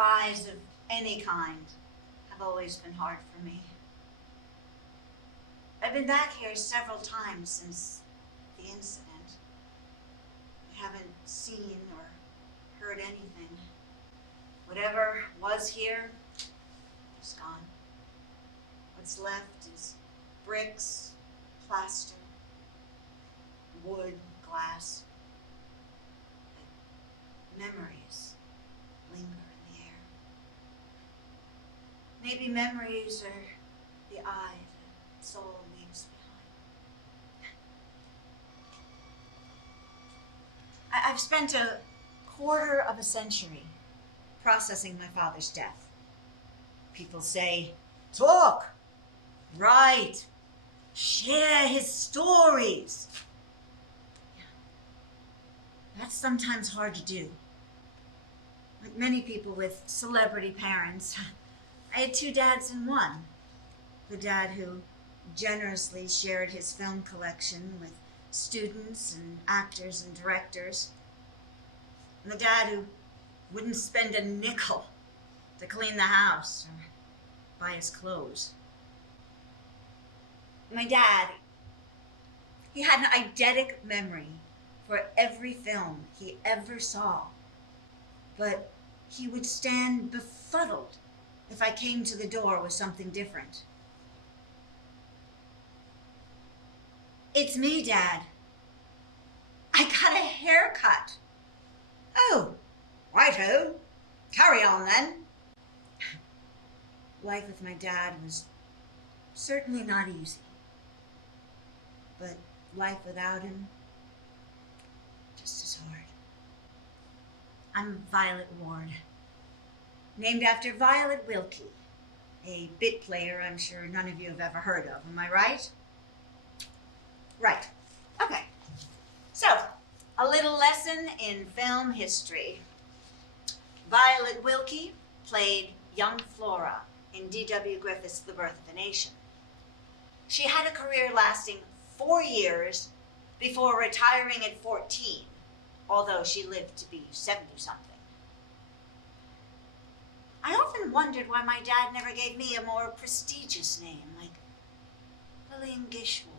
Goodbyes of any kind have always been hard for me. I've been back here several times since the incident. I haven't seen or heard anything. Whatever was here is gone. What's left is bricks, plaster, wood, glass. But memories linger in the air. Maybe memories are the eye the soul leaves behind. I've spent a quarter of a century processing my father's death. People say, talk, write, share his stories. That's sometimes hard to do. Like many people with celebrity parents, I had two dads in one. The dad who generously shared his film collection with students and actors and directors. And the dad who wouldn't spend a nickel to clean the house or buy his clothes. My dad, he had an eidetic memory for every film he ever saw, but he would stand befuddled if I came to the door with something different. It's me, Dad. I got a haircut. Oh, righto. Carry on then. Life with my dad was certainly not easy. But life without him, just as hard. I'm Violet Ward, named after Violet Wilkie, a bit player I'm sure none of you have ever heard of. Am I right? Right. Okay. So, a little lesson in film history. Violet Wilkie played young Flora in D.W. Griffith's The Birth of a Nation. She had a career lasting 4 years before retiring at 14, although she lived to be 70-something. I often wondered why my dad never gave me a more prestigious name, like Lillian Gish Ward,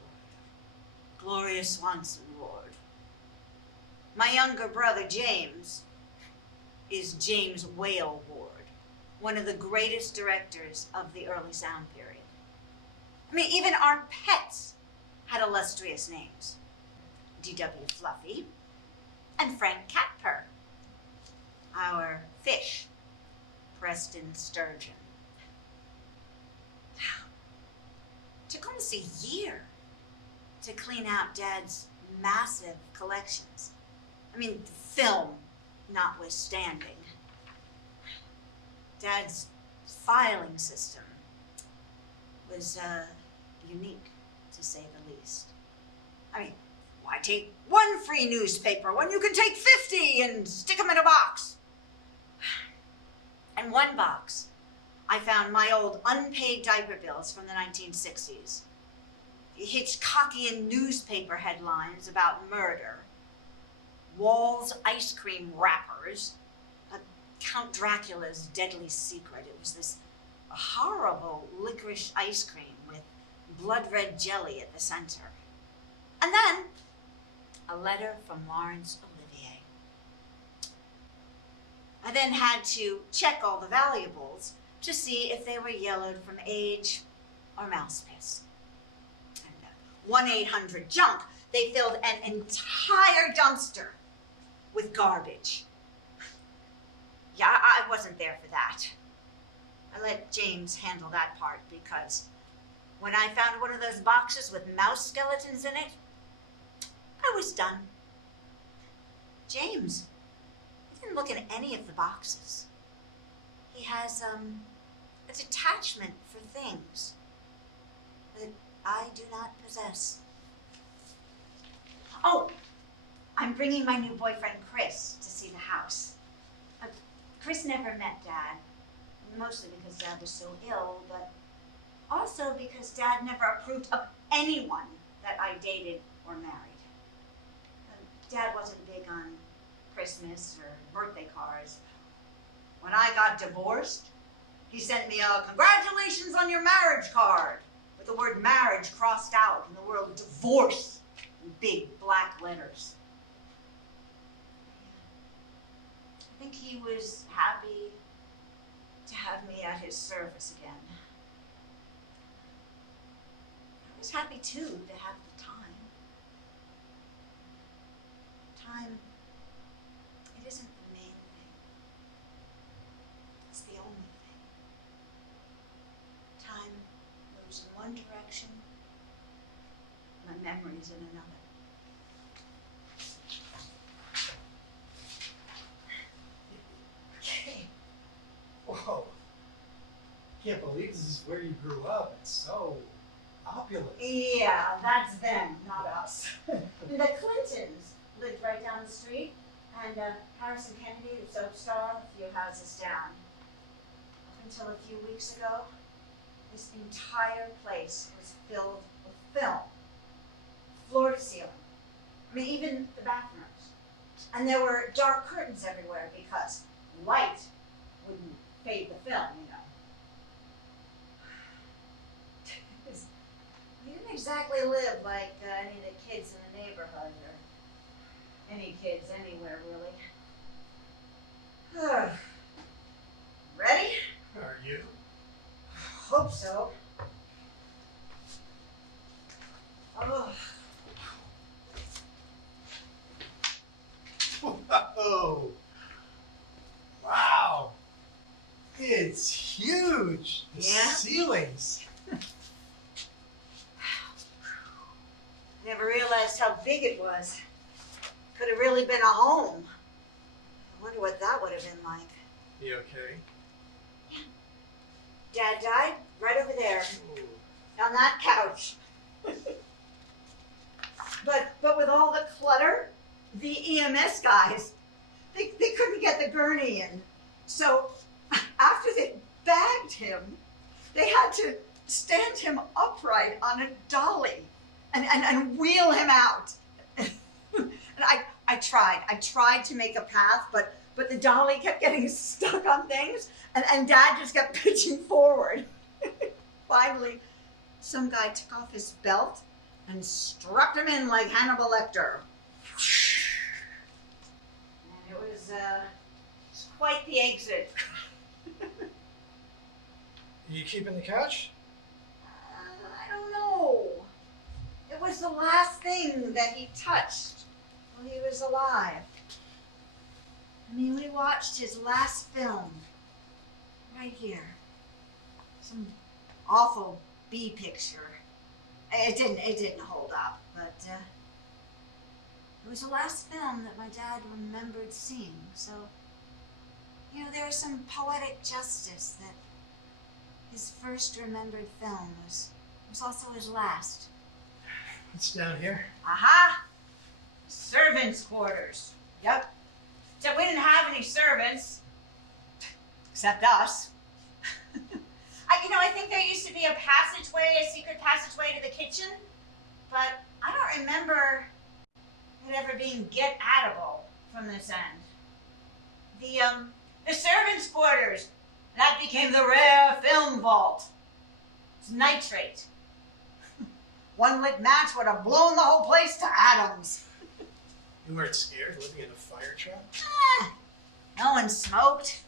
Gloria Swanson Ward. My younger brother, James, is James Whale Ward, one of the greatest directors of the early sound period. I mean, even our pets had illustrious names. D.W. Fluffy and Frank Catper. Our fish, Preston Sturgeon. Took almost a year to clean out Dad's massive collections. I mean, film notwithstanding. Dad's filing system was unique, to say the least. I mean, why take one free newspaper when you can take 50 and stick them in a box? In one box, I found my old unpaid diaper bills from the 1960s. Hitchcockian newspaper headlines about murder, Wall's ice cream wrappers, Count Dracula's deadly secret. It was this horrible licorice ice cream with blood red jelly at the center. And then a letter from Laurence Olivier. I then had to check all the valuables to see if they were yellowed from age or mouse piss. And 1-800-JUNK, they filled an entire dumpster with garbage. Yeah, I wasn't there for that. I let James handle that part because when I found one of those boxes with mouse skeletons in it, I was done. James, he didn't look in any of the boxes. He has a detachment for things that I do not possess. Oh, I'm bringing my new boyfriend, Chris, to see the house. Chris never met Dad, mostly because Dad was so ill, but also because Dad never approved of anyone that I dated or married. Dad wasn't big on Christmas or birthday cards. When I got divorced, he sent me a congratulations on your marriage card with the word marriage crossed out and the word divorce in big black letters. I think he was happy to have me at his service again. I was happy too to have the time. Time, it isn't the main thing. It's the only thing. Time moves in one direction, my memories in another. Whoa. Can't believe this is where you grew up. It's so opulent. Yeah, that's them, not us. The Clintons lived right down the street, and Harrison Kennedy, the soap star, a few houses down. Up until a few weeks ago, this entire place was filled with film, floor to ceiling. I mean, even the bathrooms. And there were dark curtains everywhere because light wouldn't fade the film, you know. We didn't exactly live like any of the kids in the neighborhood, or any kids anywhere, really. Ready? Are you? Hope so. Oh. Whoa. Wow. It's huge. The Yeah? ceilings. Never realized how big it was. Could have really been a home. I wonder what that would have been like. You okay? Dad died right over there, Ooh. on that couch. But with all the clutter, the EMS guys, they couldn't get the gurney in. So after they bagged him, they had to stand him upright on a dolly and wheel him out. And I tried to make a path, but the dolly kept getting stuck on things, and Dad just kept pitching forward. Finally, some guy took off his belt and strapped him in like Hannibal Lecter. And it was quite the exit. You keeping the couch? I don't know. It was the last thing that he touched while he was alive. I mean, we watched his last film right here. Some awful B picture. It didn't hold up, but it was the last film that my dad remembered seeing. So, you know, there's some poetic justice that his first remembered film was also his last. It's down here. Aha! Servants' quarters. Yep. Except we didn't have any servants. Except us. I think there used to be a passageway, a secret passageway to the kitchen, but I don't remember it ever being get-atable from this end. The servants' quarters, that became the rare film vault. It's nitrate. One lit match would have blown the whole place to atoms. You weren't scared living in a fire trap? No one smoked.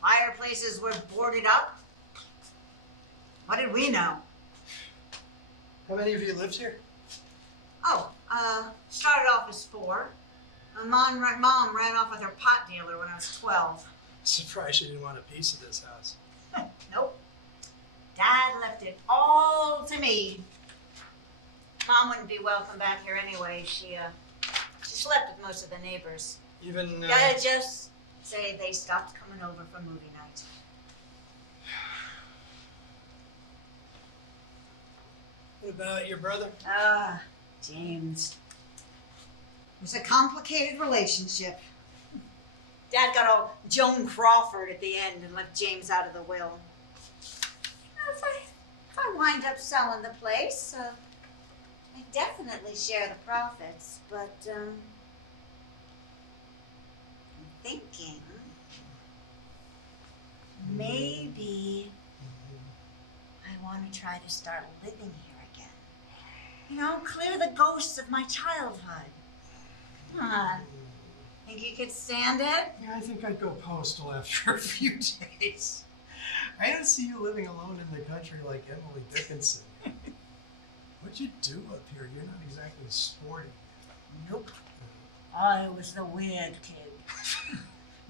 Fireplaces were boarded up. What did we know? How many of you lived here? Oh, started off as 4. Mom ran off with her pot dealer when I was 12. Surprised you didn't want a piece of this house. Nope. Dad left it all to me. Mom wouldn't be welcome back here anyway. She slept with most of the neighbors. Even, Gotta just say they stopped coming over for movie night. What about your brother? James. It was a complicated relationship. Dad got all Joan Crawford at the end and left James out of the will. If I wind up selling the place, I definitely share the profits, but I'm thinking maybe I want to try to start living here again. You know, clear the ghosts of my childhood. Come on. Think you could stand it? Yeah, I think I'd go postal after a few days. I don't see you living alone in the country like Emily Dickinson. What'd you do up here? You're not exactly sporty. Nope. I was the weird kid.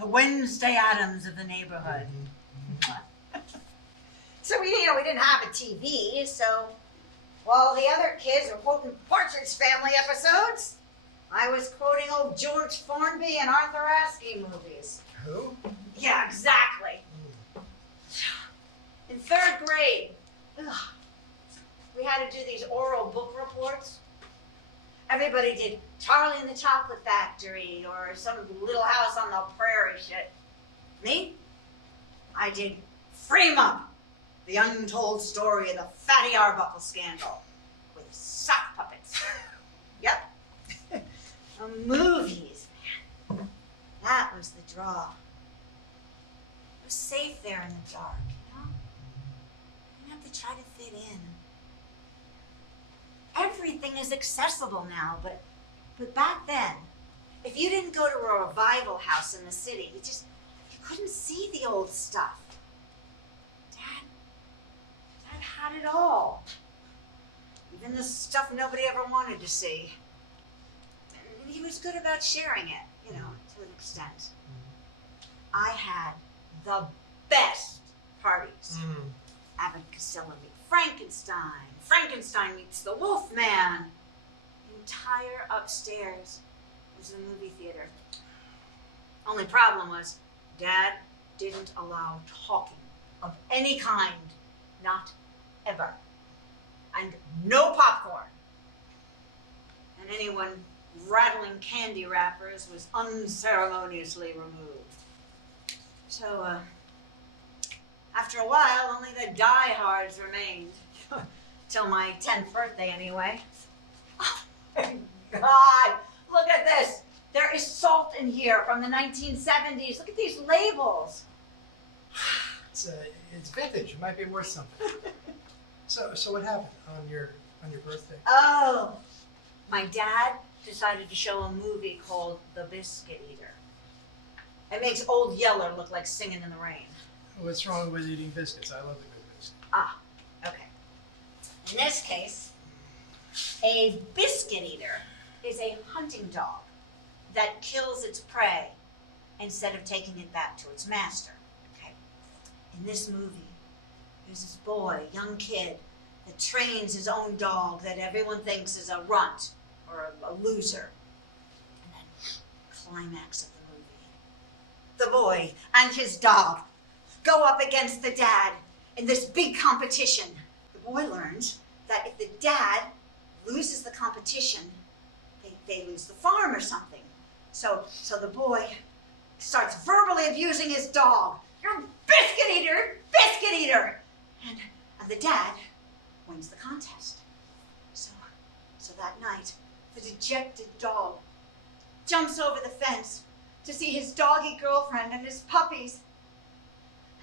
The Wednesday Addams of the neighborhood. So we didn't have a TV, so while the other kids were quoting Partridge Family episodes, I was quoting old George Formby and Arthur Askey movies. Who? Yeah, exactly. In third grade, we had to do these oral book reports. Everybody did Charlie and the Chocolate Factory or some Little House on the Prairie shit. Me? I did Frame Up, the untold story of the Fatty Arbuckle scandal with sock puppets. Yep. Movies, man. That was the draw. It was safe there in the dark, you know? You didn't have to try to fit in. Everything is accessible now, but back then, if you didn't go to a revival house in the city, you couldn't see the old stuff. Dad had it all. Even the stuff nobody ever wanted to see. And he was good about sharing it, you know, to an extent. I had the best parties. Abbott Costello meets Frankenstein. Frankenstein meets the Wolfman. The entire upstairs was a movie theater. Only problem was, Dad didn't allow talking of any kind. Not ever. And no popcorn. And anyone rattling candy wrappers was unceremoniously removed. So, after a while, only the diehards remained. Till my 10th birthday, anyway. Oh, my God! Look at this! There is salt in here from the 1970s. Look at these labels. It's vintage. It might be worth something. So what happened on your birthday? Oh, my dad decided to show a movie called The Biscuit Eater. It makes Old Yeller look like Singing in the Rain. What's wrong with eating biscuits? I love a good biscuit. Ah, okay. In this case, a biscuit eater is a hunting dog that kills its prey instead of taking it back to its master. Okay. In this movie, there's this boy, young kid, that trains his own dog that everyone thinks is a runt or a loser. And then, climax of the movie, the boy and his dog go up against the dad in this big competition. The boy learns that if the dad loses the competition, they lose the farm or something. So the boy starts verbally abusing his dog. You're a biscuit eater, biscuit eater. And the dad wins the contest. So that night, the dejected dog jumps over the fence to see his doggy girlfriend and his puppies.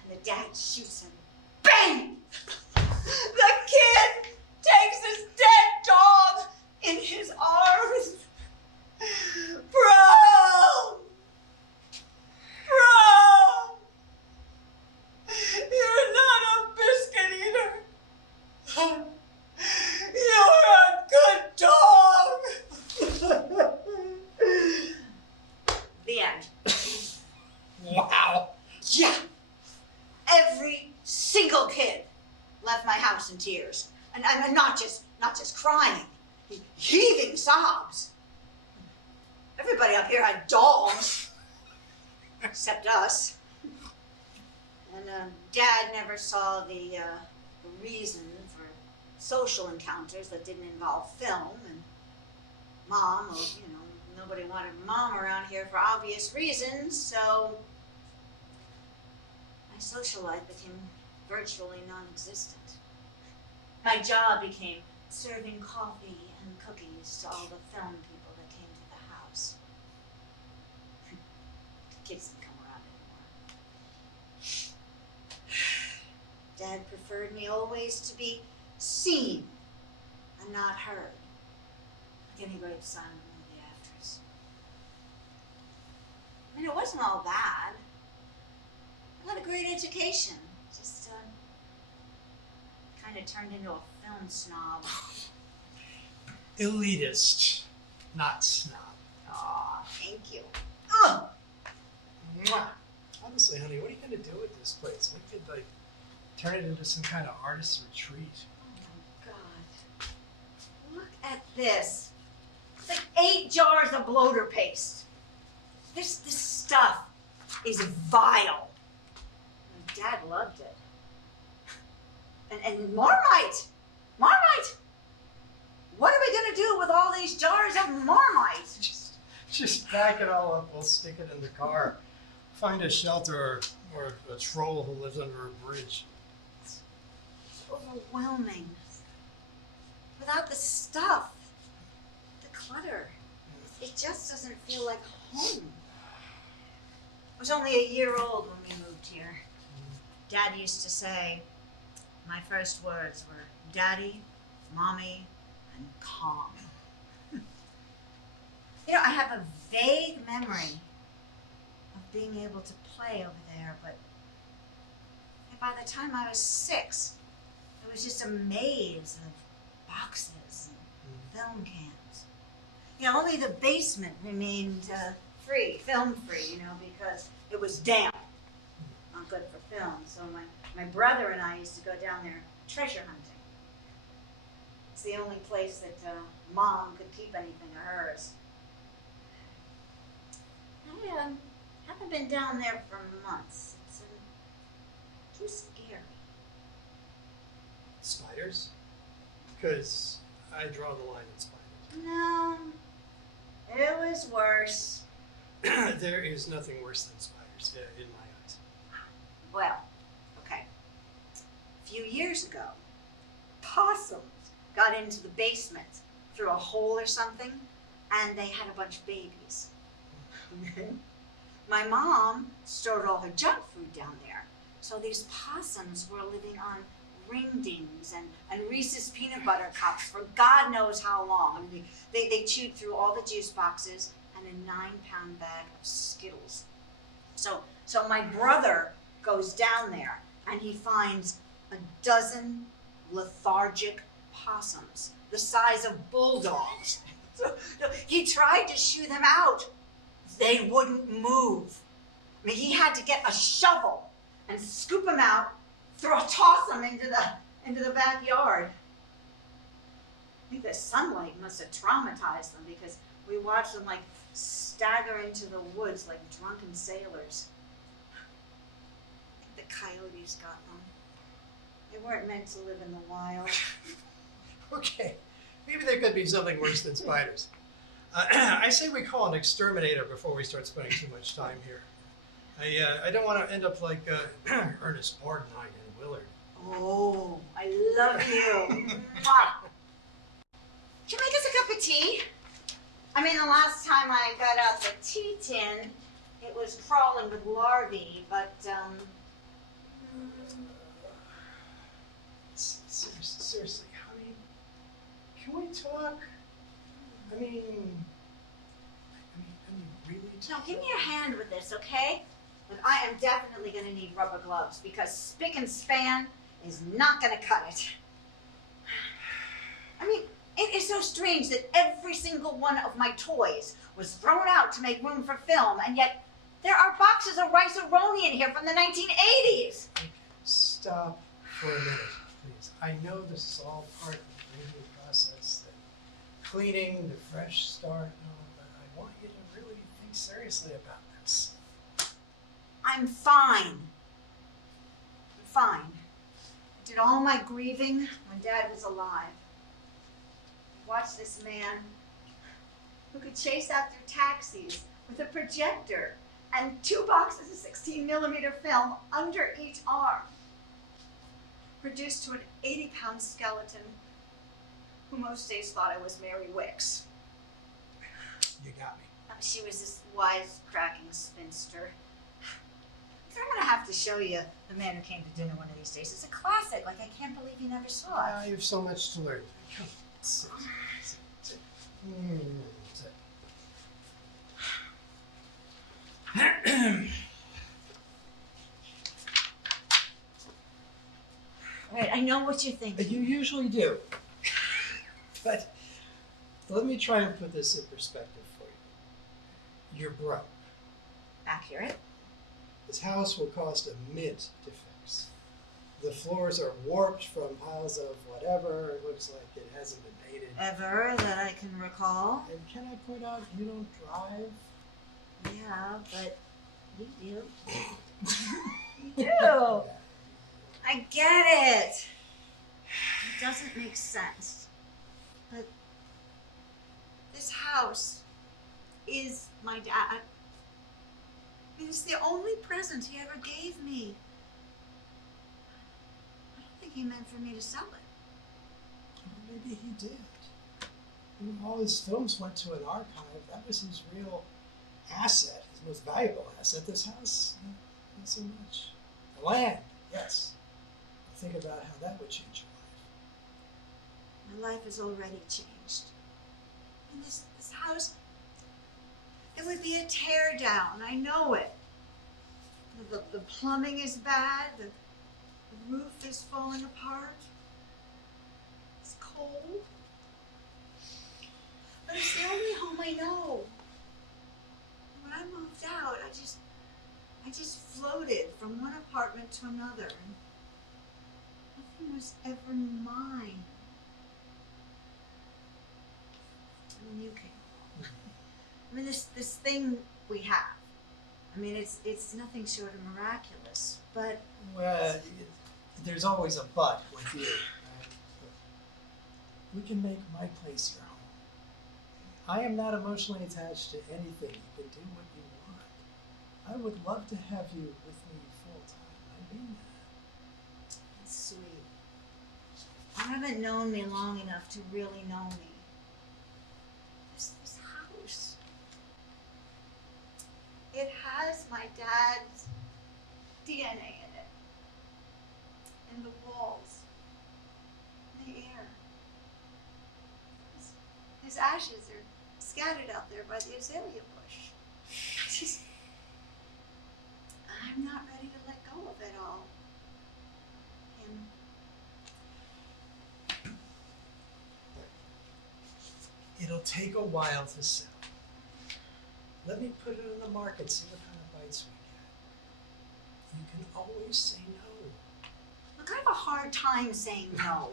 And the dad shoots him. Bang! The kid takes his dead dog in his arms. Bro! You're not a biscuit eater. You're a good dog. The end. Wow. Yeah. Every single kid left my house in tears. And not just crying, heaving sobs. Everybody up here had dogs, except us. And Dad never saw the reason for social encounters that didn't involve film. And Mom, well, you know, nobody wanted Mom around here for obvious reasons, so my social life became virtually non-existent. My job became serving coffee and cookies to all the film people that came to the house. The kids didn't come around me always to be seen and not heard, like any great silent movie actress. I mean, it wasn't all bad. I got a great education. Just kind of turned into a film snob. Elitist, not snob. Aw, thank you. Ugh! Mwah. Honestly, honey, what are you going to do with this place? We could, like, turn it into some kind of artist's retreat. Oh my God. Look at this. It's like 8 jars of bloater paste. This stuff is vile. My dad loved it. And Marmite! Marmite! What are we going to do with all these jars of Marmite? Just pack it all up. We'll stick it in the car. Find a shelter or a troll who lives under a bridge. It's overwhelming. Without the stuff, the clutter, it just doesn't feel like home. I was only a year old when we moved here. Dad used to say, my first words were Daddy, Mommy, and calm. You know, I have a vague memory of being able to play over there, but by the time I was 6, it was just a maze of boxes and film cams. You know, only the basement remained film free, you know, because it was damp, not good for film. So my brother and I used to go down there treasure hunting. It's the only place that Mom could keep anything of hers. I haven't been down there for months. It's too scary. Spiders? Because I draw the line at spiders. No, it was worse. There is nothing worse than spiders in my eyes. Well, okay. A few years ago, possums got into the basement through a hole or something, and they had a bunch of babies. My mom stored all her junk food down there, so these possums were living on ring-dings and Reese's peanut butter cups for God knows how long. I mean, they chewed through all the juice boxes and a 9-pound bag of Skittles. So my brother goes down there and he finds a dozen lethargic possums the size of bulldogs. So he tried to shoo them out. They wouldn't move. I mean, he had to get a shovel and scoop them out, toss them into the backyard. I think the sunlight must have traumatized them because we watched them like stagger into the woods like drunken sailors. The coyotes got them. They weren't meant to live in the wild. Okay, maybe there could be something worse than spiders. I say we call an exterminator before we start spending too much time here. I don't want to end up like Ernest Borgnine and Willard. Oh, I love you. Mwah. Can you make us a cup of tea? I mean, the last time I got out the tea tin, it was crawling with larvae, but Seriously, honey, can we talk? I mean, really? No, give me your hand with this, okay? Look, I am definitely going to need rubber gloves because spick and span is not going to cut it. I mean, it is so strange that every single one of my toys was thrown out to make room for film, and yet there are boxes of rice-a-roni in here from the 1980s. Okay, stop for a minute, please. I know this is all part of the creative process, the cleaning, the fresh start, but I want you to really think seriously about this. I'm fine. I'm fine. I did all my grieving when Dad was alive. I watched this man who could chase after taxis with a projector and 2 boxes of 16mm film under each arm, reduced to an 80-pound skeleton who most days thought I was Mary Wicks. You got me. She was this wisecracking spinster. I'm gonna have to show you The Man Who Came to Dinner one of these days. It's a classic. Like, I can't believe you never saw it. I have so much to learn. Come, sit. Sit. Sit. All right, I know what you're thinking. You usually do. But let me try and put this in perspective for you. You're broke. Accurate. This house will cost a mint to fix. The floors are warped from piles of whatever. It looks like it hasn't been painted. Ever that I can recall. And can I point out you don't drive? Yeah, but you do. You do. I get it. It doesn't make sense. But this house is my dad. It's the only present he ever gave me. I don't think he meant for me to sell it. Well, maybe he did. You know, all his films went to an archive. That was his real asset, his most valuable asset. This house, not so much. The land, yes. Think about how that would change your life. My life has already changed. And this house, it would be a tear down. I know it. The plumbing is bad. The roof is falling apart. It's cold. But it's the only home I know. When I moved out, I just floated from one apartment to another. Nothing was ever mine. And then you came along. I mean, this thing we have. I mean, it's nothing short of miraculous. But well, there's always a but with you. Right? We can make my place your home. I am not emotionally attached to anything. You can do what you want. I would love to have you with me full time. I mean that. that's sweet. You haven't known me long enough to really know me. This house. It has my dad's DNA in it. In the walls. In the air. His ashes are scattered out there by the azalea bush. I'm not ready to let go of it all. It'll take a while to sell. Let me put it on the market, see what kind of bites we get. You can always say no. Look, I have a hard time saying no.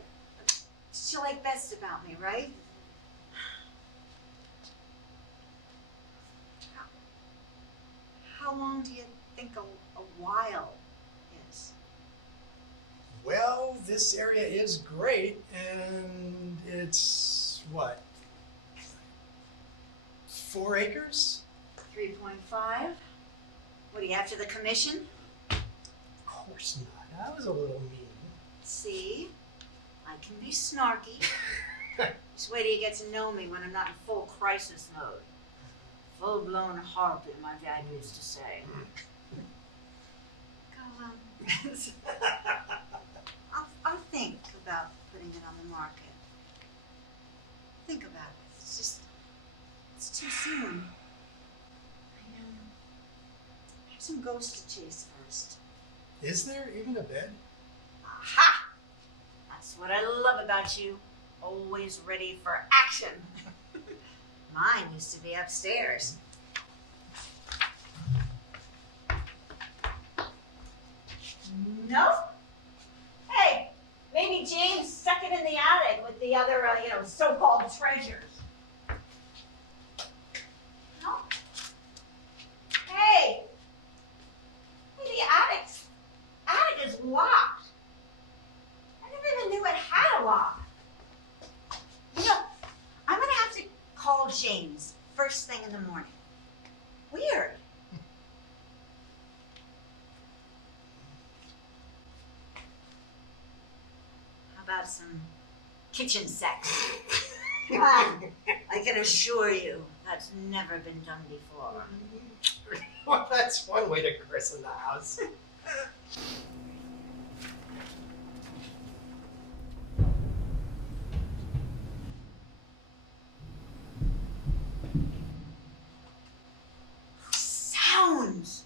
She like best about me, right? How long do you think a while is? Well, this area is great, and it's what? 4 acres? 3.5? What do you have to the commission? Of course not. I was a little mean. See? I can be snarky. Just wait till you get to know me when I'm not in full crisis mode. Full-blown harpy, my dad used to say. Go, I'll think about putting it on the market. Think about it. It's too soon. I have some ghosts to chase first. Is there even a bed? Aha! That's what I love about you. Always ready for action. Mine used to be upstairs. No? Hey, maybe James stuck it in the attic with the other, so-called treasures. No? Hey, the attic is locked. I never even knew it had a lock. I'm gonna have to call James first thing in the morning. Weird. How about some kitchen sex? Come on. I can assure you that's never been done before. Well, that's one way to christen the house. Sounds.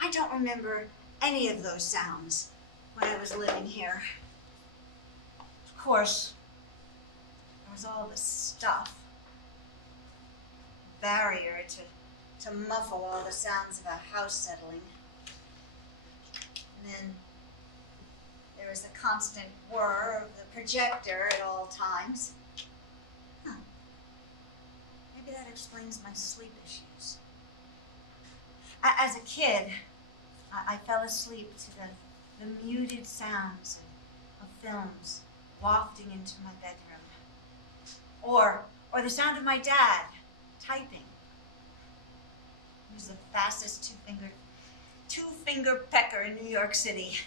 I don't remember any of those sounds when I was living here. Of course, there was all this stuff. Barrier to muffle all the sounds of a house settling. And then there was the constant whir of the projector at all times. Huh. Maybe that explains my sleep issues. As a kid, I fell asleep to the muted sounds of films wafting into my bedroom. Or the sound of my dad typing. He was the fastest two-finger pecker in New York City.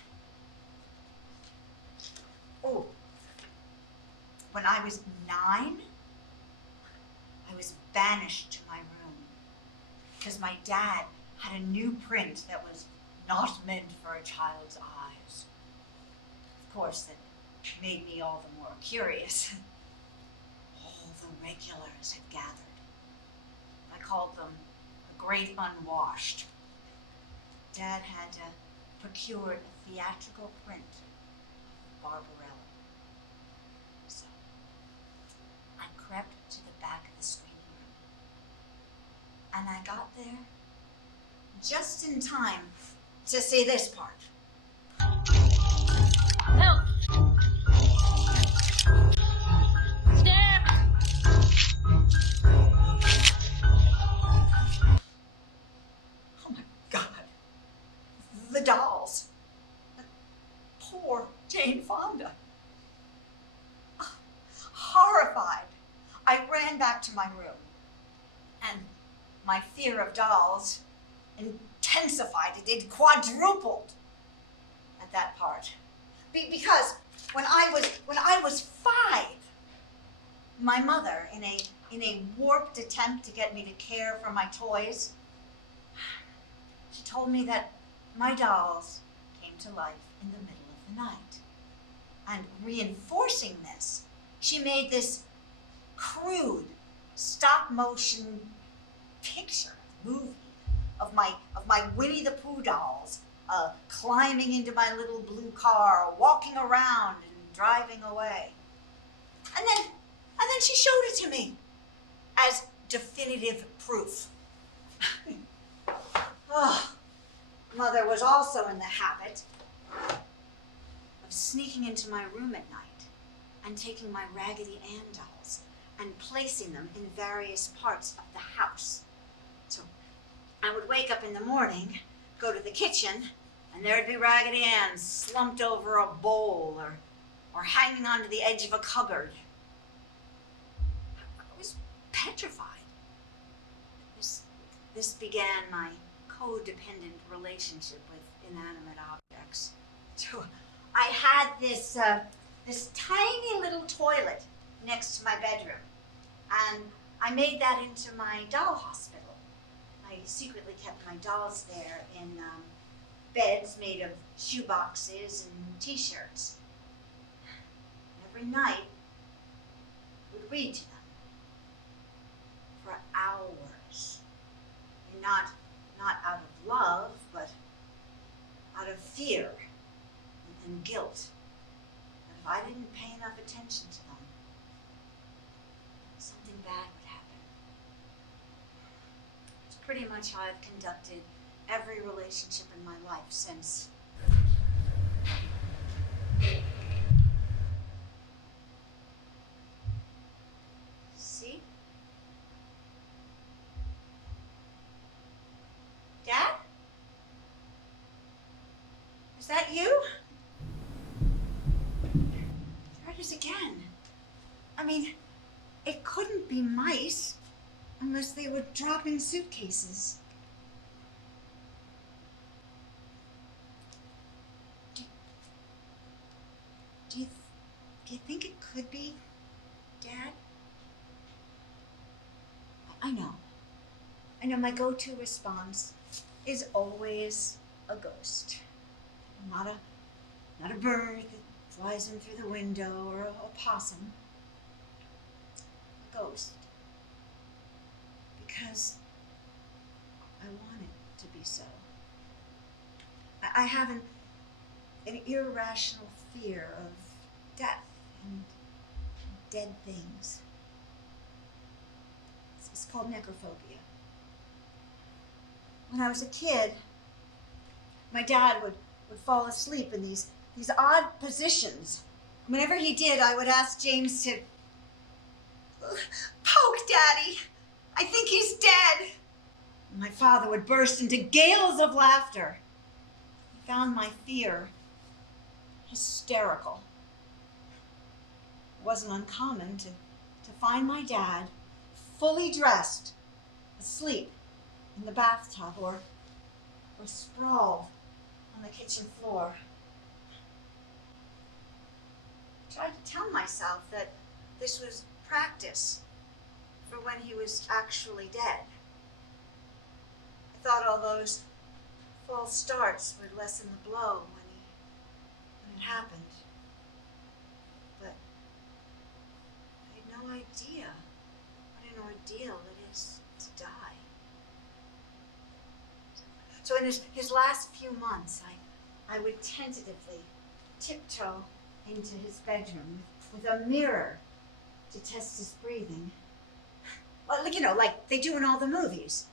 Oh, when I was 9, I was banished to my room because my dad had a new print that was not meant for a child's eyes. Of course, that made me all the more curious. All the regulars had gathered. I called them the Great Unwashed. Dad had procured a theatrical print of Barbarella. So I crept to the back of the screening room. And I got there just in time to see this part. Help! Step! Oh my God. The dolls. Poor Jane Fonda. Horrified, I ran back to my room. And my fear of dolls intensified. It quadrupled at that part. Because when I was 5, my mother, in a warped attempt to get me to care for my toys, she told me that my dolls came to life in the middle of the night. And reinforcing this, she made this crude stop-motion picture movie of my Winnie the Pooh dolls climbing into my little blue car, walking around and driving away. And then she showed it to me as definitive proof. Oh, Mother was also in the habit of sneaking into my room at night and taking my Raggedy Ann dolls and placing them in various parts of the house. So I would wake up in the morning, go to the kitchen, and there'd be Raggedy Ann slumped over a bowl or hanging onto the edge of a cupboard. I was petrified. This began my codependent relationship with inanimate objects. So I had this tiny little toilet next to my bedroom, and I made that into my doll hospital. I secretly kept my dolls there in beds made of shoe boxes and t-shirts. Every night, I would read to them for hours. And not out of love, but out of fear and guilt. That if I didn't pay enough attention to them, something bad would happen. It's pretty much how I've conducted every relationship in my life since. See? Dad? Is that you? There it is again. I mean, it couldn't be mice unless they were dropping suitcases. you think it could be Dad? I know. I know my go-to response is always a ghost. Not a bird that flies in through the window or a possum. A ghost. Because I want it to be so. I have an irrational fear of death and dead things. It's called necrophobia. When I was a kid, my dad would fall asleep in these odd positions. Whenever he did, I would ask James to poke Daddy. I think he's dead. My father would burst into gales of laughter. He found my fear hysterical. It wasn't uncommon to find my dad fully dressed, asleep in the bathtub or sprawled on the kitchen floor. I tried to tell myself that this was practice for when he was actually dead. I thought all those false starts would lessen the blow when it happened. But I had no idea what an ordeal it is to die. So in his last few months, I would tentatively tiptoe into his bedroom with a mirror to test his breathing. Well, like they do in all the movies.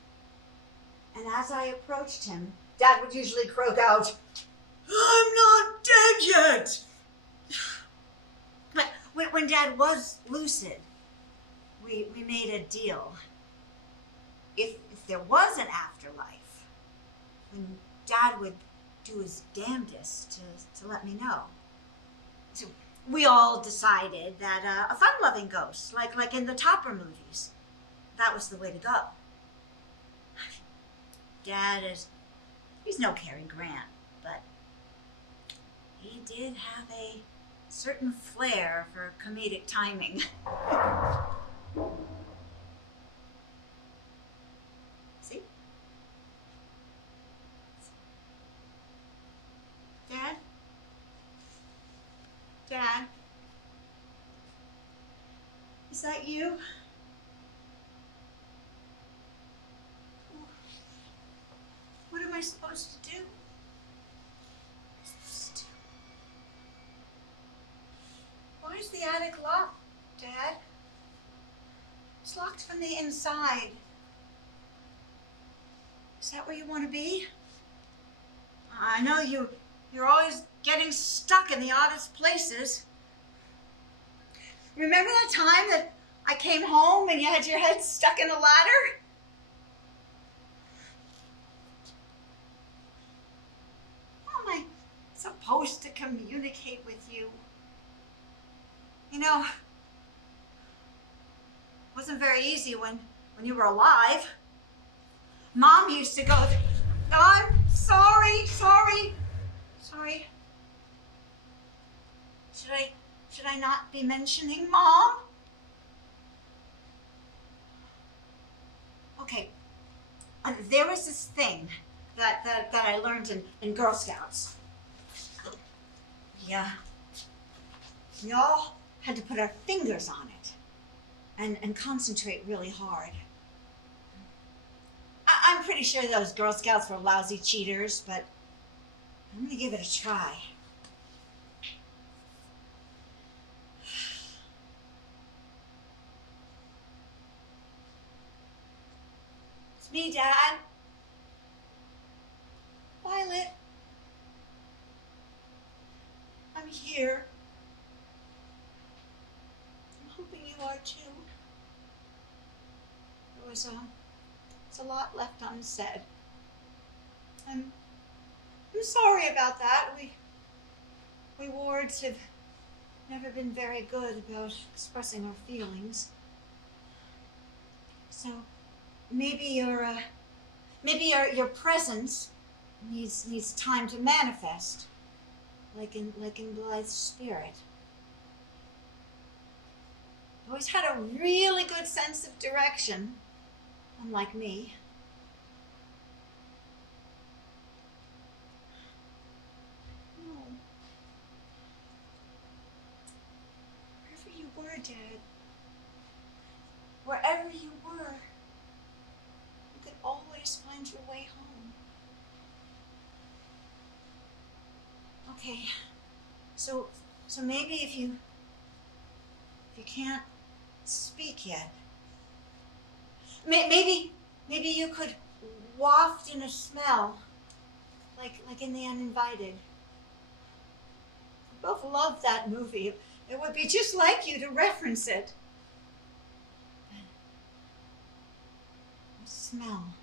And as I approached him, Dad would usually croak out, "I'm not dead yet!" But when Dad was lucid, we made a deal. If there was an afterlife, then Dad would do his damnedest to let me know. So we all decided that a fun-loving ghost, like in the Topper movies, that was the way to go. Dad he's no Cary Grant, but he did have a certain flair for comedic timing. See? Dad? Dad? Is that you? What am I supposed to do? Why is the attic locked, Dad? It's locked from the inside. Is that where you want to be? I know you're always getting stuck in the oddest places. Remember that time that I came home and you had your head stuck in the ladder? How am I supposed to communicate with you? It wasn't very easy when you were alive. Mom used to go, I'm sorry. Should I not be mentioning Mom? Okay, there was this thing that I learned in Girl Scouts. Yeah. We all had to put our fingers on it and concentrate really hard. I'm pretty sure those Girl Scouts were lousy cheaters, but I'm gonna give it a try. It's me, Dad. Violet. I'm here. I'm hoping you are too. There's a lot left unsaid. I'm sorry about that. We wards have never been very good about expressing our feelings. So maybe your presence needs time to manifest, like in Blythe's spirit. always had a really good sense of direction, unlike me. No. Wherever you were, Dad, wherever you were, you could always find your way home. Okay, so maybe if you can't speak yet, maybe you could waft in a smell, like in The Uninvited. We both love that movie. It would be just like you to reference it. What smell?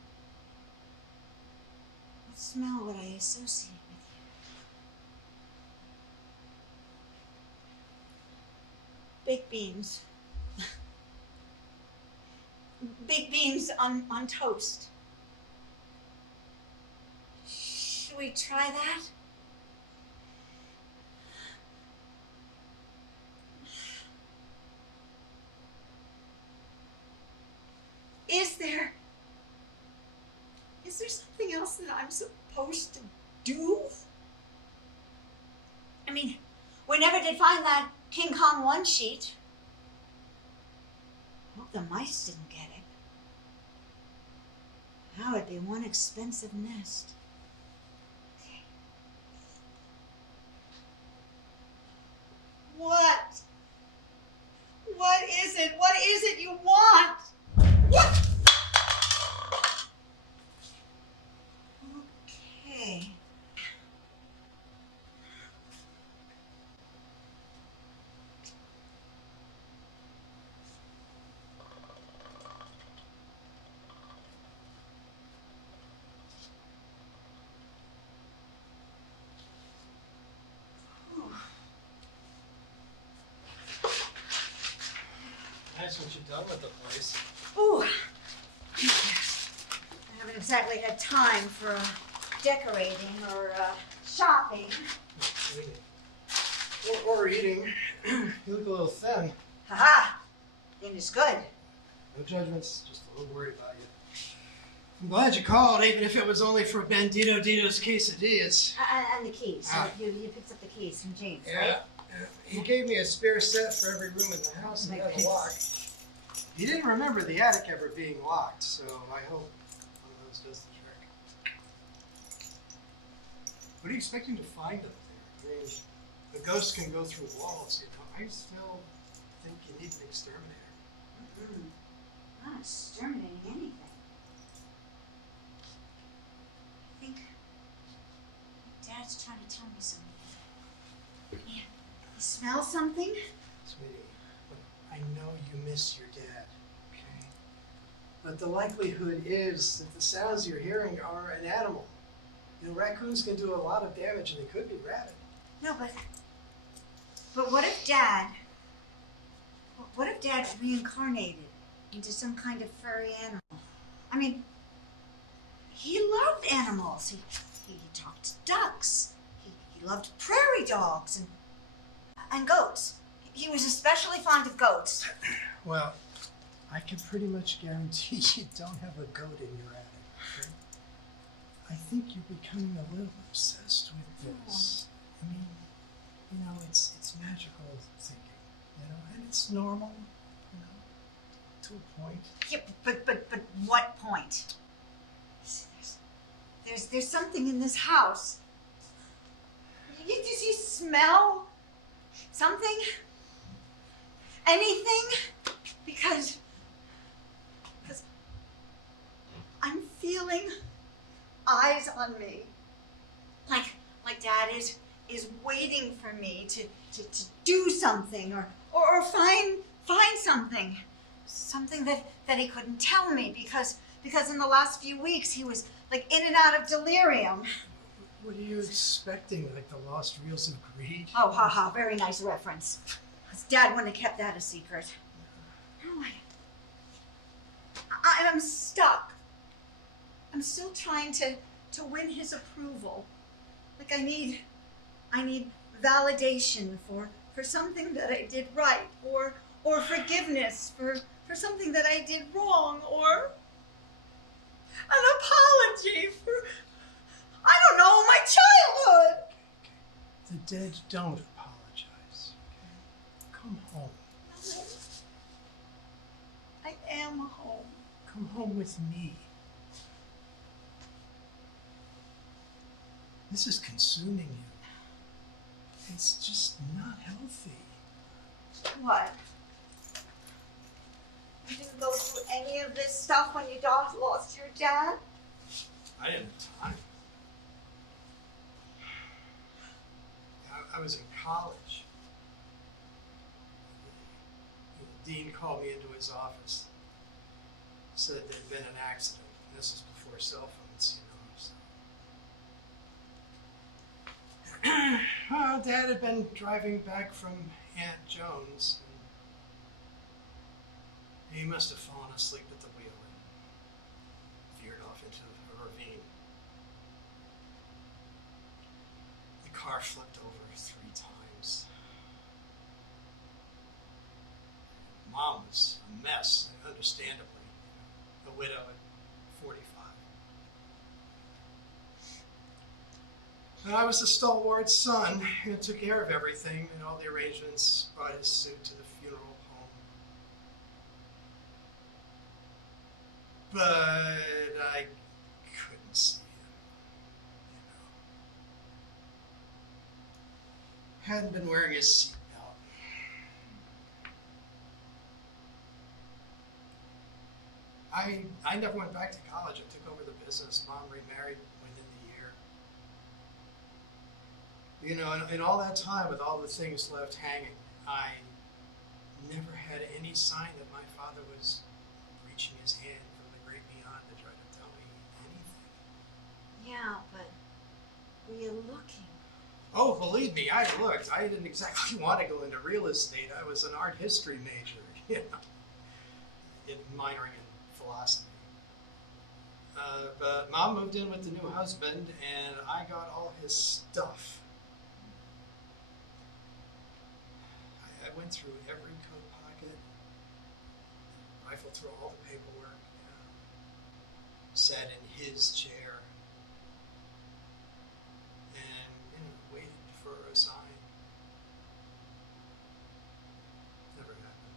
What smell would I associate with you? Baked beans. Baked beans on toast. Should we try that? Is there something else that I'm supposed to do? I mean, we never did find that King Kong 1 sheet. I hope the mice didn't get it. That would be one expensive nest. Okay. What? What is it? What is it you want? What? Okay. Nice what you've done with the place. Ooh. I haven't exactly had time for decorating or shopping. Or eating. You look a little thin. Haha. Then it's good. No judgments, just a little worried about you. I'm glad you called, even if it was only for Bandito Dito's quesadillas. And the keys. You picked up the keys from James, Yeah. right? He gave me a spare set for every room in the house and it had a lock. He didn't remember the attic ever being locked, so I hope one of those does the trick. What are you expecting to find up there? I mean, a ghost can go through walls, you know. I still think you need an exterminator. I'm not exterminating anything. I think Dad's trying to tell me something. Yeah. You smell something? Sweetie, look, I know you miss your dad, okay? But the likelihood is that the sounds you're hearing are an animal. You know, raccoons can do a lot of damage and they could be rabid. No, but what if Dad reincarnated into some kind of furry animal? I mean, he loved animals. He talked to ducks. He loved prairie dogs and goats. He was especially fond of goats. Well, I can pretty much guarantee you don't have a goat in your attic, okay? I think you're becoming a little obsessed with this. I mean, you know, it's magical thinking, you know, and it's normal, you know, to a point. Yeah, but what point? There's something in this house. Did you smell something? Anything? Because I'm feeling eyes on me. Like Dad is waiting for me to do something or find something. Something that he couldn't tell me because in the last few weeks he was like in and out of delirium. What are you expecting? Like the lost reels of greed? Oh, haha, very nice reference. His dad wouldn't have kept that a secret. No, I'm stuck. I'm still trying to win his approval. Like I need validation for something that I did right or or forgiveness for something that I did wrong, or an apology for, I don't know, my childhood. The dead don't apologize. Okay? Come home. I am home. Come home with me. This is consuming you. It's just not healthy. What? You didn't go through any of this stuff when you lost your dad? I didn't have time. I was in college. The dean called me into his office. Said there'd been an accident. This is before cell phones, you know. So. Well, Dad had been driving back from Aunt Jones, and he must have fallen asleep at the wheel and veered off into a ravine. The car flipped over 3 times. Mom was a mess, understandably. A widow at 45. And I was the stalwart son who took care of everything and all the arrangements, brought his suit to the funeral home. But I couldn't see him, Hadn't been wearing his seatbelt. I never went back to college. I took over the business. Mom remarried within the year. You know, in all that time, with all the things left hanging, I never had any sign that my father was reaching his hand from the great beyond to try to tell me anything. Yeah, but were you looking? Oh, believe me, I looked. I didn't exactly want to go into real estate. I was an art history major, minoring in philosophy. But Mom moved in with the new husband, and I got all his stuff. I went through every coat pocket, rifled through all the paperwork, sat in his chair, and waited for a sign. Never happened.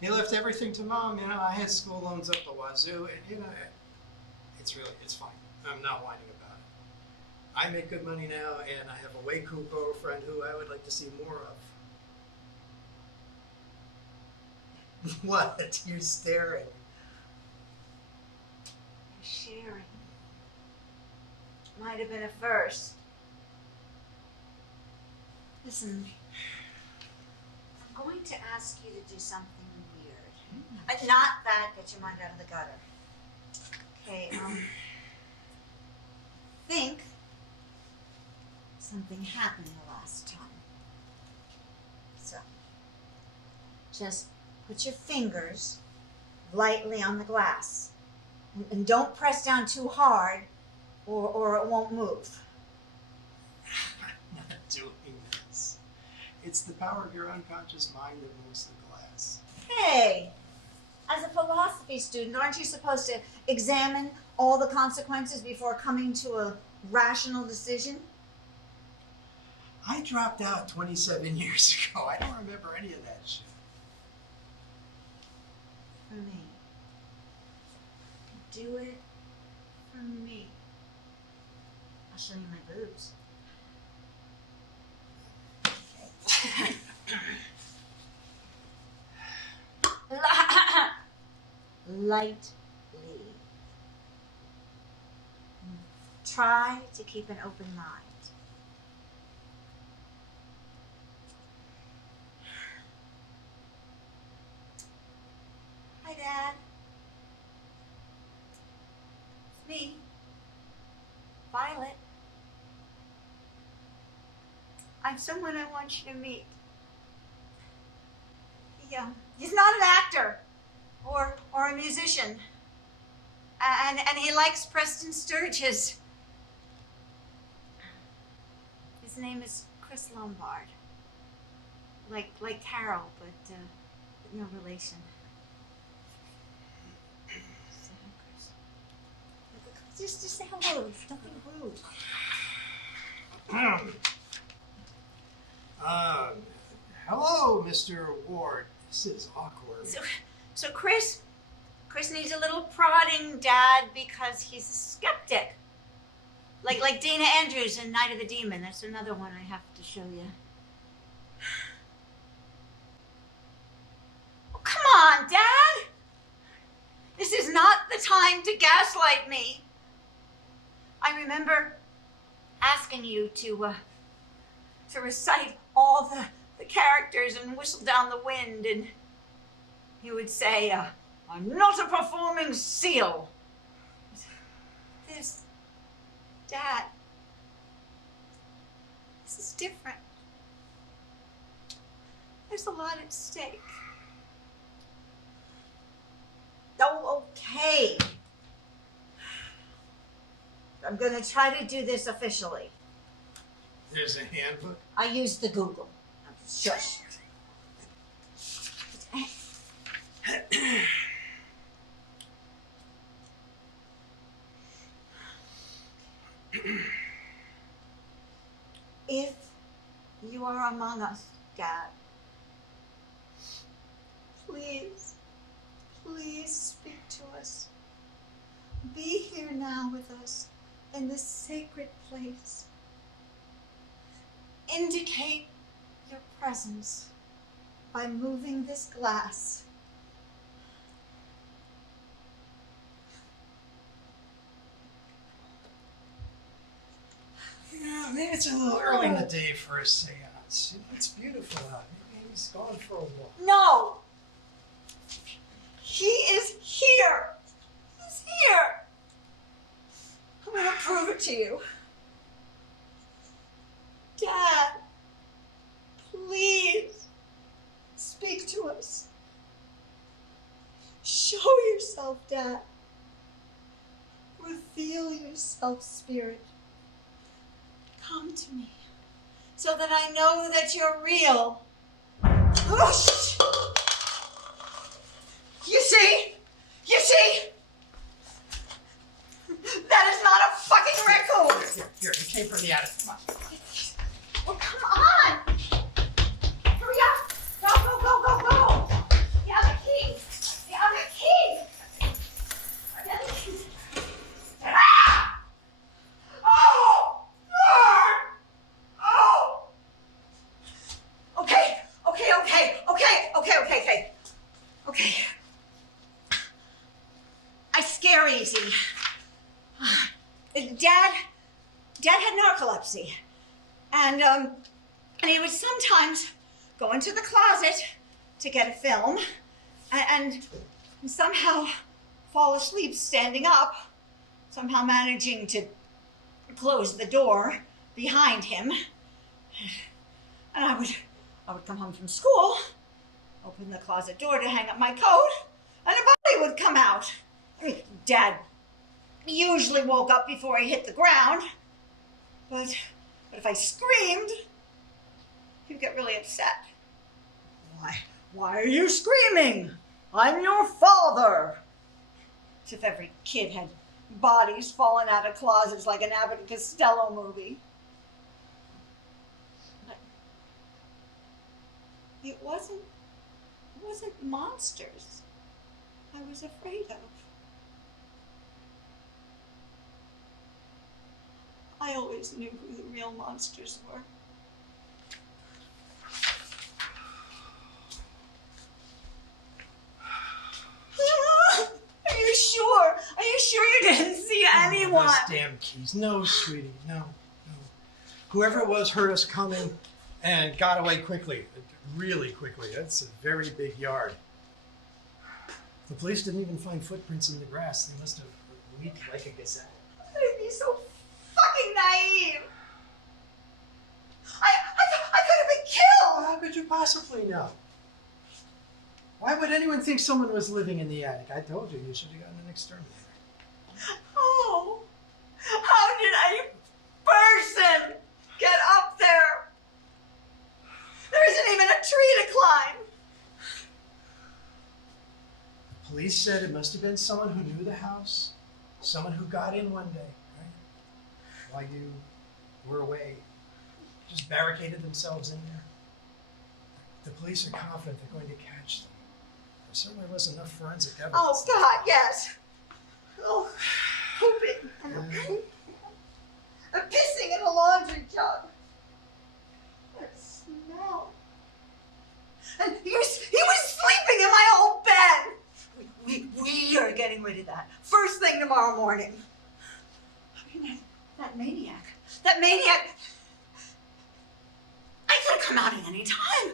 He left everything to Mom. I had school loans up the wazoo, and it's fine. I'm not whining about it. I make good money now, and I have a way cool girlfriend who I would like to see more of. What? You're staring. You're sharing. Might have been a first. Listen, I'm going to ask you to do something weird. Not that, get your mind out of the gutter. Okay, think something happened the last time. So, just put your fingers lightly on the glass. And don't press down too hard or it won't move. I'm not doing this. It's the power of your unconscious mind that moves the glass. Hey, as a philosophy student, aren't you supposed to examine all the consequences before coming to a rational decision? I dropped out 27 years ago. I don't remember any of that shit. For me. Do it for me. I'll show you my boobs. Okay. Lightly. Try to keep an open mind. Hi, Dad. It's me, Violet. I'm someone I want you to meet. He's not an actor or a musician. And he likes Preston Sturges. His name is Chris Lombard. like Carol, but no relation. Just say hello. Nothing rude. Hello, Mr. Ward. This is awkward. So Chris needs a little prodding, Dad, because he's a skeptic. Like Dana Andrews in Night of the Demon. That's another one I have to show you. Oh, come on, Dad. This is not the time to gaslight me. I remember asking you to recite all the characters and whistle down the wind, and you would say, I'm not a performing seal. This, Dad, this is different. There's a lot at stake. Oh, okay. I'm going to try to do this officially. There's a handbook. I used the Google. Shush. If you are among us, Dad, please speak to us. Be here now with us in this sacred place. Indicate your presence by moving this glass. Yeah, maybe it's a little early in the day for a seance. It's beautiful out. Maybe he's gone for a walk. No! He is here! He's here! I'm gonna prove it to you. Dad, please speak to us. Show yourself, Dad. Reveal yourself, Spirit. Come to me so that I know that you're real. Whoosh! You see? You see? That is not a fucking raccoon! Here, it came from the attic. Come on. Well, come on! Hurry up! Go! The other key! The other key! The other key! Ah! Oh! Lord! Oh! Okay. I scare easy. Dad had narcolepsy. And he would sometimes go into the closet to get a film and somehow fall asleep standing up, somehow managing to close the door behind him. And I would come home from school, open the closet door to hang up my coat, and a body would come out. I mean, Dad usually woke up before he hit the ground, but if I screamed, he'd get really upset. Why are you screaming? I'm your father. As if every kid had bodies falling out of closets like an Abbott and Costello movie. But it wasn't monsters I was afraid of. I always knew who the real monsters were. Are you sure? Are you sure you didn't see anyone? Those damn keys. No, sweetie, no. Whoever it was heard us coming and got away quickly. Really quickly. That's a very big yard. The police didn't even find footprints in the grass. They must have leaped like a gazelle. I'd be so fucking naive. I could have been killed. How could you possibly know? Why would anyone think someone was living in the attic? I told you should have gotten an exterminator. Oh, how did a person get up there? There isn't even a tree Police said it must have been someone who knew the house, someone who got in one day, right? While you were away, just barricaded themselves in there. The police are confident they're going to catch them. There certainly wasn't enough forensic evidence. Oh, God, yes. Oh, pooping and pissing in a laundry jug. That smell. And he was sleeping in my old bed. We are getting rid of that first thing tomorrow morning. I mean, that maniac. I could have come out at any time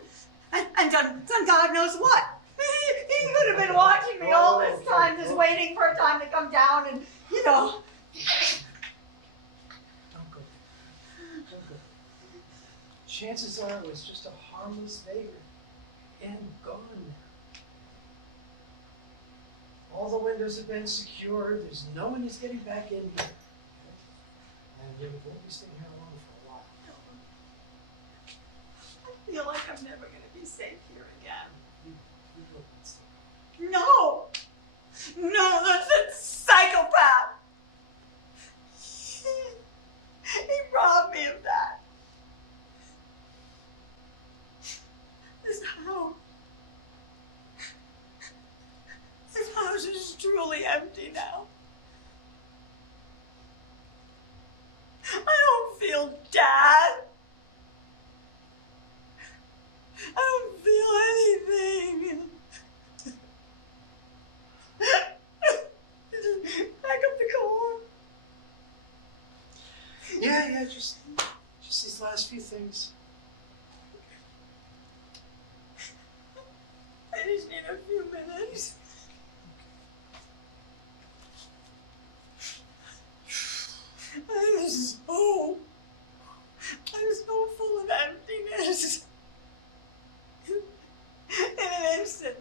and done God knows what. He could have been watching me all this time, just waiting for a time to come down and, you know. Don't go there. Don't go there. Chances are it was just a harmless vagrant and gone now. All the windows have been secured. There's no one who's getting back in here. And we won't be staying here alone for a while. I feel like I'm never going to be safe here again. You will not stay. No, that's a psychopath. He robbed me of that. This house is truly empty now. I don't feel Dad. I don't feel anything. Back up the car. Yeah, just these last few things. I just need a few minutes. I'm so full of emptiness. In an instant,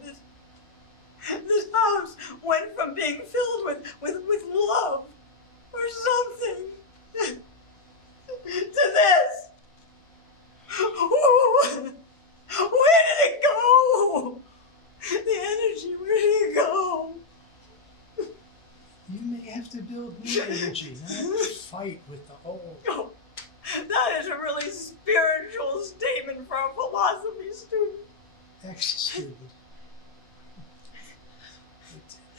this house went from being filled with love or something to this. Ooh, where did it go? The energy, where did it go? You may have to build new energy, not fight with the old. Oh, that is a really spiritual statement for a philosophy student. Ex-student.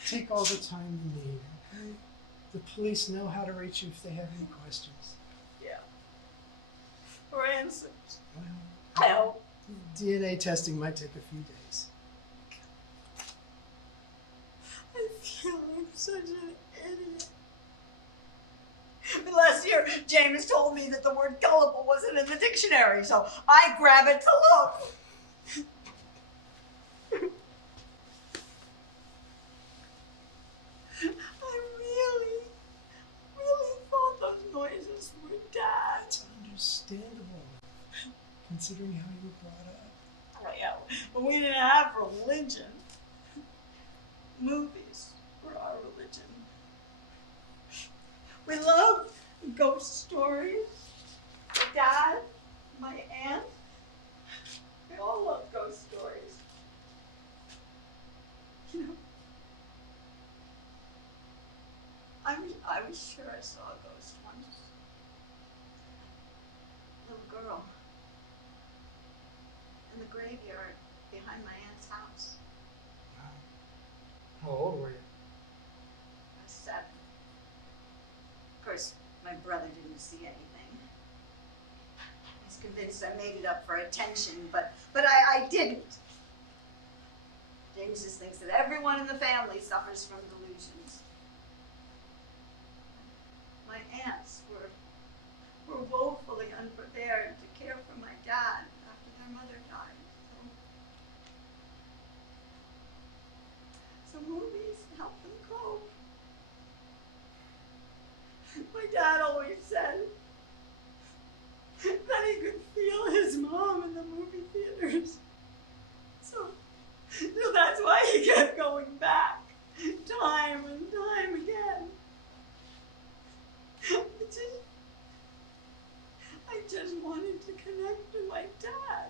Take all the time you need, okay? The police know how to reach you if they have any questions. Yeah. Or answers. Well, I hope. DNA testing might take a few days. I feel like such an idiot. Last year, James told me that the word gullible wasn't in the dictionary, so I grab it to look. I really thought those noises were Dad. It's understandable, considering how you were brought up. Oh, yeah, but we didn't have religion. Movies were our religion. We loved ghost stories. My dad, my aunt, we all loved ghost stories. You know, I was sure I saw a ghost once. Little girl. In the graveyard behind my aunt's house. How old were you? I was 7. Of course, my brother didn't see anything. He's convinced I made it up for attention, but I didn't. James just thinks that everyone in the family suffers from delusions. My aunts were woefully unprepared to care for my dad after their mother died. So movies help them cope. My dad always said that he could feel his mom in the movie theaters. So that's why he kept going back, time and time again. I just wanted to connect to my dad,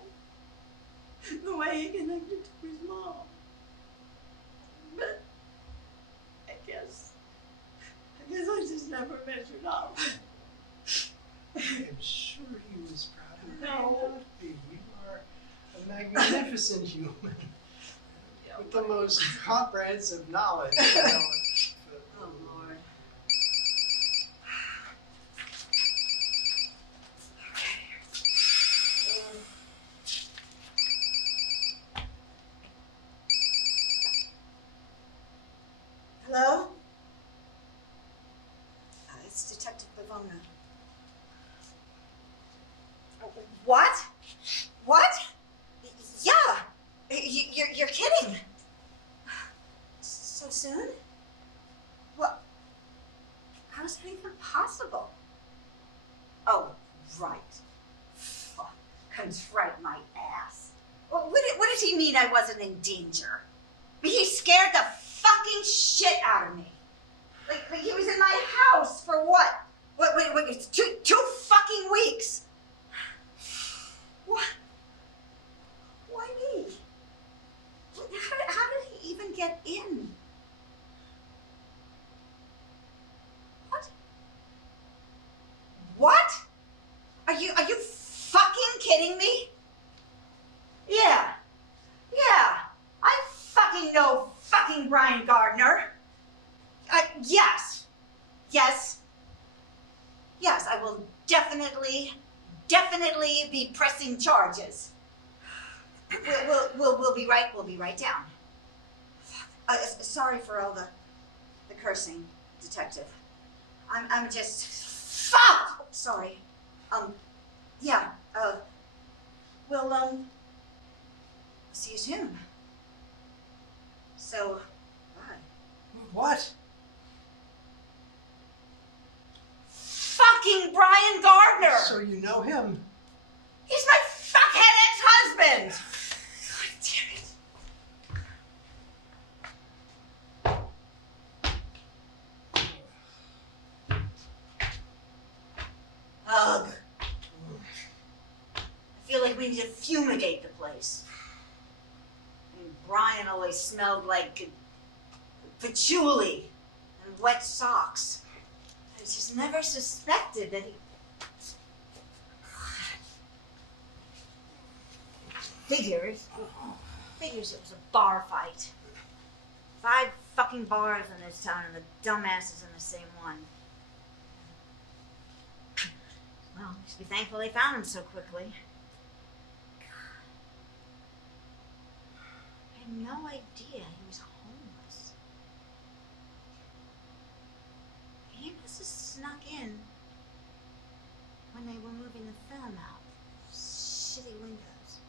the way he connected to his mom. But human with the most comprehensive knowledge. Oh, Lord. Hello? It's Detective Bavona. What? What? Yeah. You're kidding. So soon? What? How's that even possible? Oh, right. Fuck. Contrite my ass. What did he mean I wasn't in danger? He scared the fucking shit out of me. Like he was in my house for what? What, two fucking weeks. What? Why me? How did he even get in? What? What? Are you fucking kidding me? Yeah. I fucking know fucking Brian Gardner. Yes, I will definitely be pressing charges. We'll be right down. Sorry for all the cursing, Detective. I'm just fuck. Sorry. Yeah. We'll see you soon. So, bye. What? Fucking Brian Gardner! So you know him? He's my fuckhead ex-husband! God damn it. Ugh. I feel like we need to fumigate the place. I mean, Brian always smelled like patchouli and wet socks. I just never suspected that he... Figures it was a bar fight. 5 fucking bars in this town and the dumbasses in the same one. Well, you should be thankful they found him so quickly. I had no idea he was homeless. He must have snuck in when they were moving the film out. Shitty windows.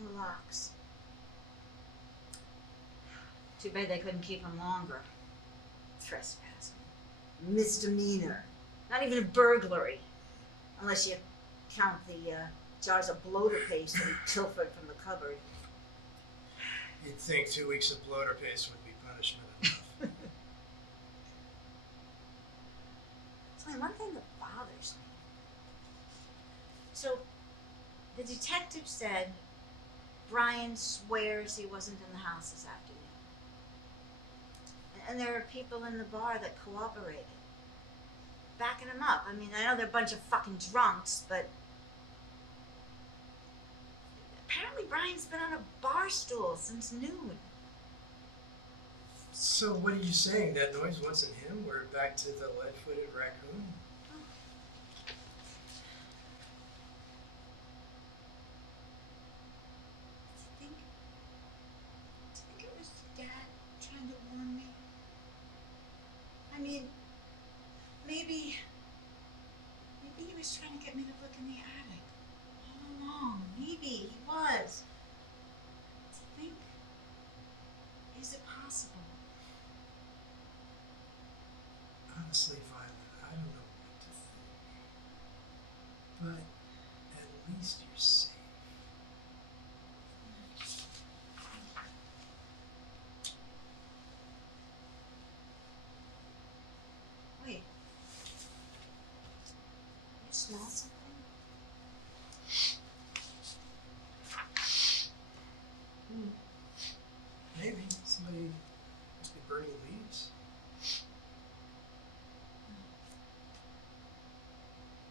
No locks. Too bad they couldn't keep him longer. Trespassing. Misdemeanor. Not even a burglary. Unless you count the jars of bloater paste that he pilfered from the cupboard. You'd think 2 weeks of bloater paste would be punishment enough. There's only one thing that bothers me. So, the detective said Brian swears he wasn't in the house this afternoon. And there are people in the bar that cooperated. Backing him up. I mean, I know they're a bunch of fucking drunks, but apparently Brian's been on a bar stool since noon. So what are you saying? That noise wasn't him? We're back to the lead-footed raccoon? Do you think it was Dad trying to warn me? I mean, maybe he was trying to get me to look in the attic all along. Maybe he was. Do you think? Is it possible? Honestly, Violet, I don't know what to think. But at least you're safe. Wait. You smell something? Maybe somebody must be burning leaves.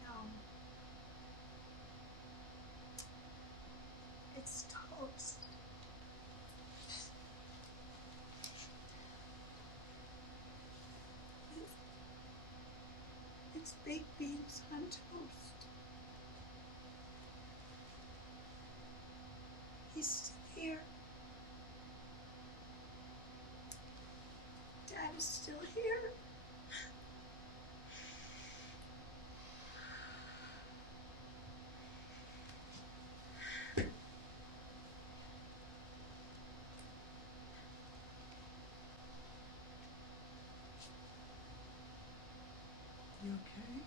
No. baked beans on toast. He's still here. Dad is still here. You okay?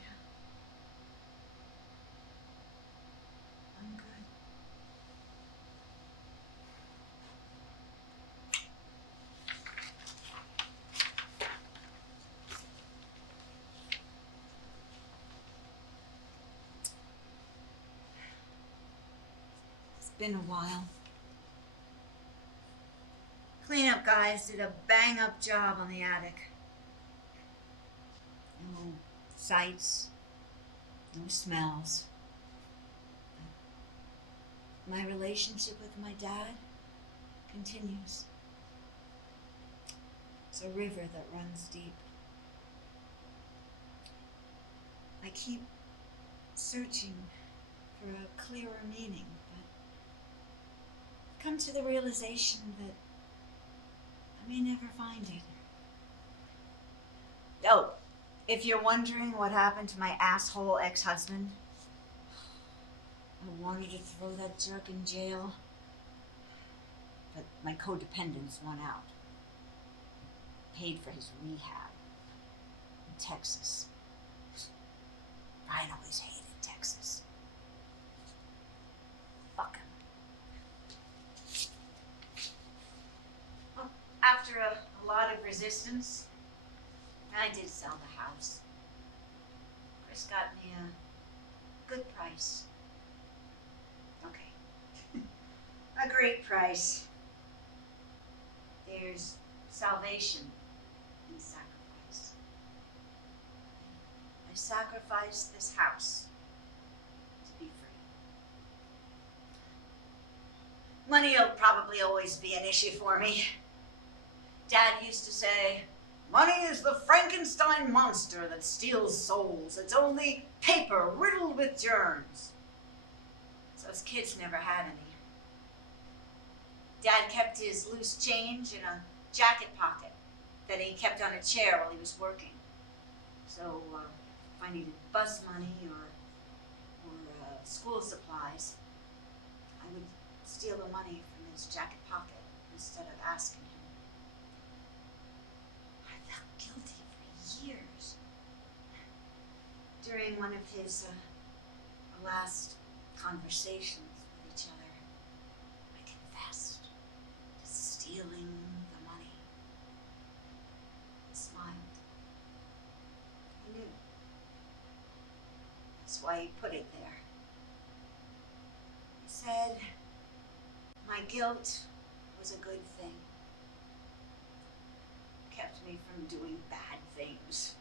Yeah. I'm good. It's been a while. Cleanup guys did a bang-up job on the attic. No sights, no smells. My relationship with my dad continues. It's a river that runs deep. I keep searching for a clearer meaning, but I've come to the realization that I may never find it. Oh, if you're wondering what happened to my asshole ex-husband, I wanted to throw that jerk in jail, but my codependents won out. Paid for his rehab in Texas. I'd always hated Texas. Fuck him. Well, after a lot of resistance, I did sell the house. Chris got me a good price. Okay. A great price. There's salvation in sacrifice. I sacrificed this house to be free. Money will probably always be an issue for me. Dad used to say, money is the Frankenstein monster that steals souls. It's only paper riddled with germs. So his kids never had any. Dad kept his loose change in a jacket pocket that he kept on a chair while he was working. So if I needed bus money or school supplies, I would steal the money from his jacket pocket instead of asking him. I felt guilty for years. During one of his last conversations with each other, I confessed to stealing the money. He smiled. He knew. That's why he put it there. He said, my guilt was a good thing. Kept me from doing bad things.